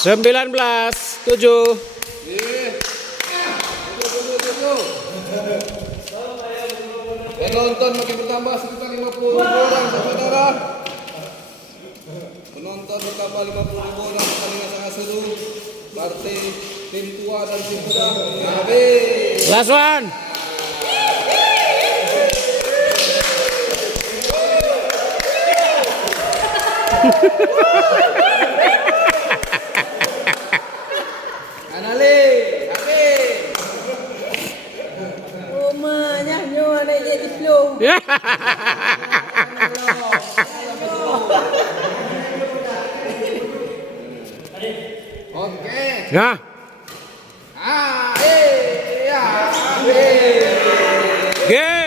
19-7. Penonton makin bertambah sekitar 50.000 orang, saudara. Penonton bertambah 50.000 orang, pertandingan sangat seru. Berarti tim tua dan tim muda habis. Last one. Anali, habis. Rumahnya nyonya ada jadi flow. Oke. Nah, Ya, habis. game.